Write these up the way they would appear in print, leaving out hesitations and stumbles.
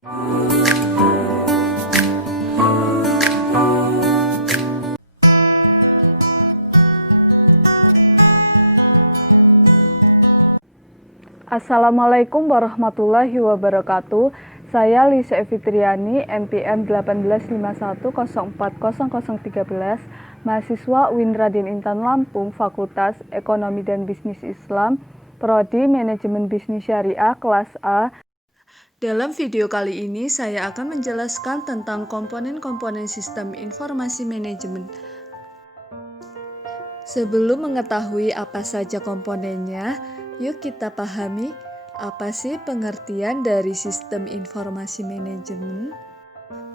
Assalamualaikum warahmatullahi wabarakatuh. Saya Lisa Fitriani, NPM 1851040013, mahasiswa UIN Raden Intan Lampung, Fakultas Ekonomi dan Bisnis Islam, Prodi Manajemen Bisnis Syariah kelas A. Dalam video kali ini saya akan menjelaskan tentang komponen-komponen sistem informasi manajemen. Sebelum mengetahui apa saja komponennya, yuk kita pahami apa sih pengertian dari sistem informasi manajemen.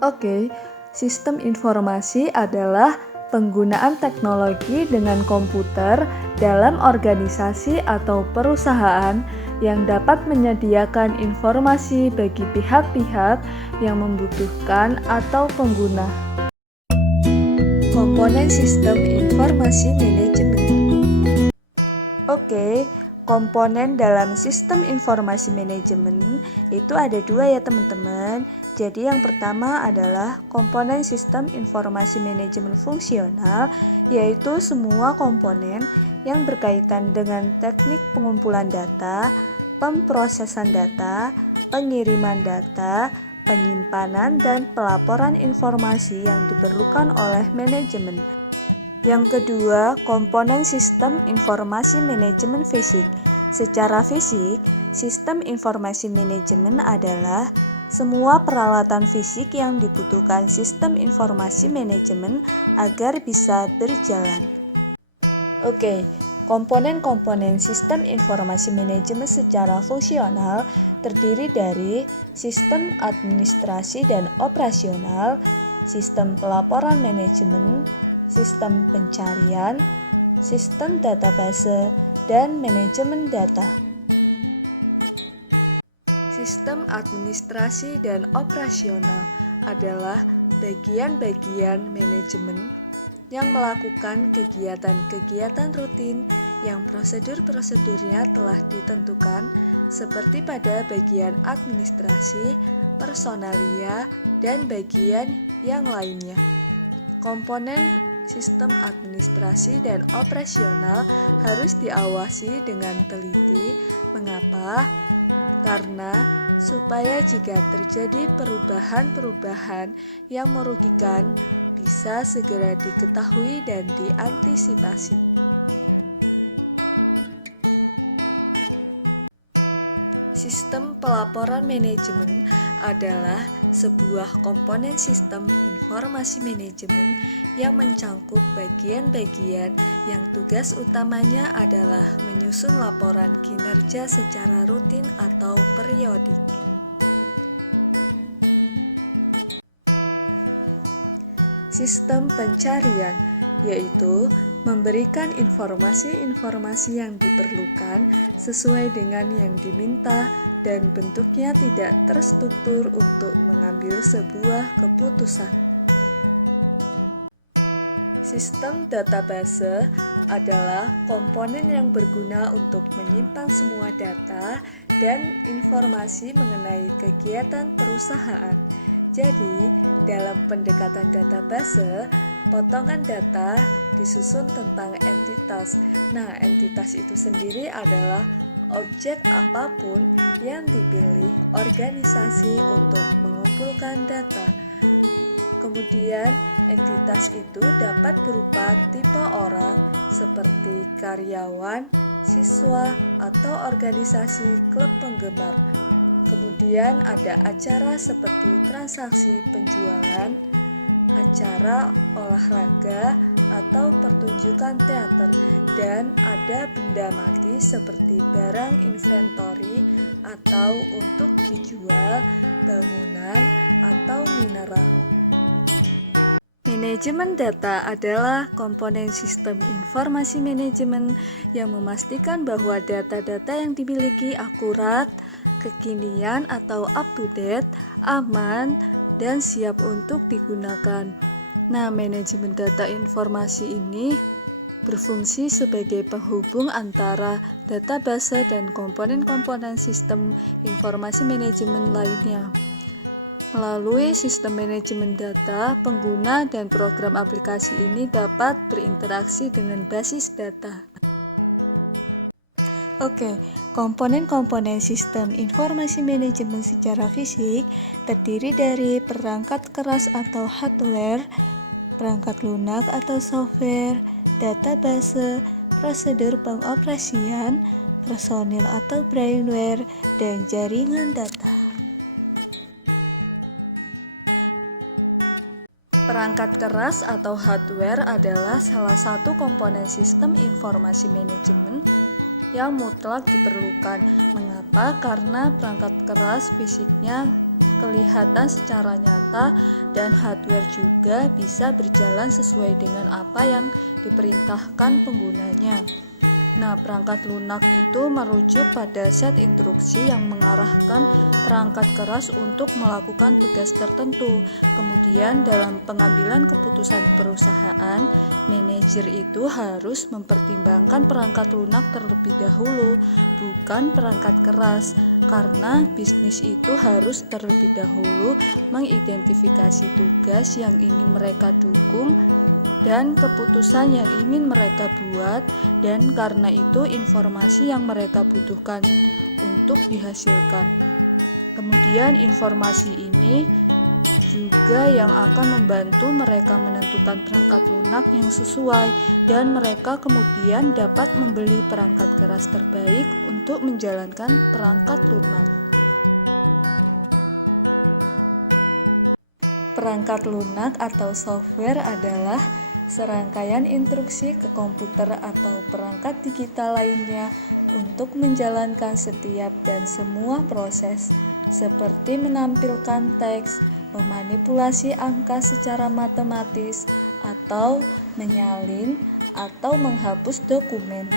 Oke, sistem informasi adalah penggunaan teknologi dengan komputer dalam organisasi atau perusahaan yang dapat menyediakan informasi bagi pihak-pihak yang membutuhkan atau pengguna. Komponen sistem informasi manajemen. Oke, komponen dalam sistem informasi manajemen itu ada dua ya teman-teman. Jadi yang pertama adalah komponen sistem informasi manajemen fungsional, yaitu semua komponen yang berkaitan dengan teknik pengumpulan data, pemrosesan data, pengiriman data, penyimpanan dan pelaporan informasi yang diperlukan oleh manajemen. Yang kedua, komponen sistem informasi manajemen fisik. Secara fisik, sistem informasi manajemen adalah semua peralatan fisik yang dibutuhkan sistem informasi manajemen agar bisa berjalan. Oke, komponen-komponen sistem informasi manajemen secara fungsional terdiri dari sistem administrasi dan operasional, sistem pelaporan manajemen, sistem pencarian, sistem database, dan manajemen data. Sistem administrasi dan operasional adalah bagian-bagian manajemen yang melakukan kegiatan-kegiatan rutin yang prosedur-prosedurnya telah ditentukan seperti pada bagian administrasi, personalia, dan bagian yang lainnya. Komponen sistem administrasi dan operasional harus diawasi dengan teliti. Mengapa? Karena supaya jika terjadi perubahan-perubahan yang merugikan bisa segera diketahui dan diantisipasi. Sistem pelaporan manajemen adalah sebuah komponen sistem informasi manajemen yang mencangkup bagian-bagian yang tugas utamanya adalah menyusun laporan kinerja secara rutin atau periodik. Sistem pencarian yaitu memberikan informasi-informasi yang diperlukan sesuai dengan yang diminta dan bentuknya tidak terstruktur untuk mengambil sebuah keputusan. Sistem database adalah komponen yang berguna untuk menyimpan semua data dan informasi mengenai kegiatan perusahaan. Jadi, dalam pendekatan database, potongan data disusun tentang entitas. Nah, entitas itu sendiri adalah objek apapun yang dipilih organisasi untuk mengumpulkan data. Kemudian, entitas itu dapat berupa tipe orang seperti karyawan, siswa, atau organisasi klub penggemar. Kemudian ada acara seperti transaksi penjualan, acara olahraga, atau pertunjukan teater, dan ada benda mati seperti barang inventory atau untuk dijual, bangunan, atau mineral. Manajemen data adalah komponen sistem informasi manajemen yang memastikan bahwa data-data yang dimiliki akurat, kekinian atau up-to-date, aman, dan siap untuk digunakan. Nah, manajemen data informasi ini berfungsi sebagai penghubung antara database dan komponen-komponen sistem informasi manajemen lainnya. Melalui sistem manajemen data, pengguna dan program aplikasi ini dapat berinteraksi dengan basis data. Oke, komponen-komponen sistem informasi manajemen secara fisik terdiri dari perangkat keras atau hardware, perangkat lunak atau software, database, prosedur pengoperasian, personil atau brainware, dan jaringan data. Perangkat keras atau hardware adalah salah satu komponen sistem informasi manajemen yang mutlak diperlukan. Mengapa? Karena perangkat keras fisiknya kelihatan secara nyata dan hardware juga bisa berjalan sesuai dengan apa yang diperintahkan penggunanya. Nah, perangkat lunak itu merujuk pada set instruksi yang mengarahkan perangkat keras untuk melakukan tugas tertentu. Kemudian dalam pengambilan keputusan perusahaan, manajer itu harus mempertimbangkan perangkat lunak terlebih dahulu, bukan perangkat keras, karena bisnis itu harus terlebih dahulu mengidentifikasi tugas yang ingin mereka dukung dan keputusan yang ingin mereka buat, dan karena itu informasi yang mereka butuhkan untuk dihasilkan. Kemudian informasi ini juga yang akan membantu mereka menentukan perangkat lunak yang sesuai, dan mereka kemudian dapat membeli perangkat keras terbaik untuk menjalankan perangkat lunak. Perangkat lunak atau software adalah serangkaian instruksi ke komputer atau perangkat digital lainnya untuk menjalankan setiap dan semua proses, seperti menampilkan teks, memanipulasi angka secara matematis, atau menyalin atau menghapus dokumen.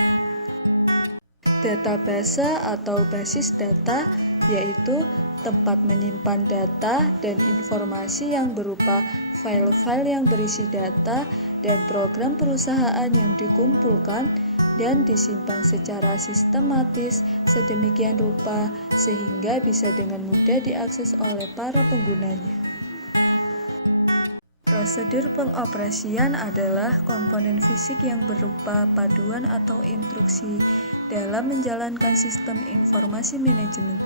Database atau basis data yaitu tempat menyimpan data dan informasi yang berupa file-file yang berisi data dan program perusahaan yang dikumpulkan dan disimpan secara sistematis sedemikian rupa sehingga bisa dengan mudah diakses oleh para penggunanya. Prosedur pengoperasian adalah komponen fisik yang berupa paduan atau instruksi dalam menjalankan sistem informasi manajemen.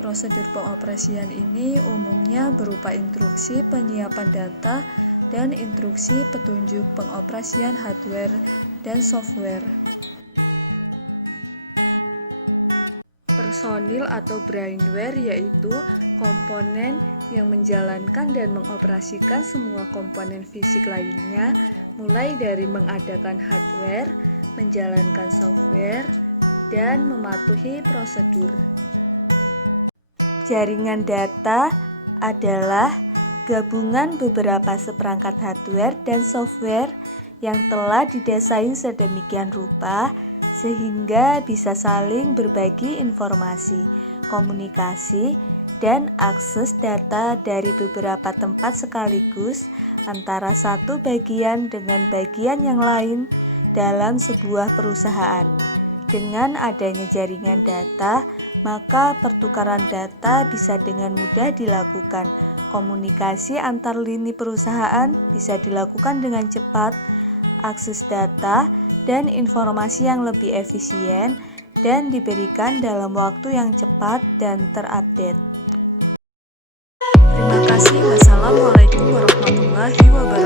Prosedur pengoperasian ini umumnya berupa instruksi penyiapan data dan instruksi petunjuk pengoperasian hardware dan software. Personil atau brainware yaitu komponen yang menjalankan dan mengoperasikan semua komponen fisik lainnya, mulai dari mengadakan hardware, menjalankan software, dan mematuhi prosedur. Jaringan data adalah gabungan beberapa seperangkat hardware dan software yang telah didesain sedemikian rupa sehingga bisa saling berbagi informasi, komunikasi, dan akses data dari beberapa tempat sekaligus antara satu bagian dengan bagian yang lain dalam sebuah perusahaan. Dengan adanya jaringan data, maka pertukaran data bisa dengan mudah dilakukan. Komunikasi antar lini perusahaan bisa dilakukan dengan cepat, akses data dan informasi yang lebih efisien dan diberikan dalam waktu yang cepat dan terupdate. Terima kasih. Wassalamualaikum warahmatullahi wabarakatuh.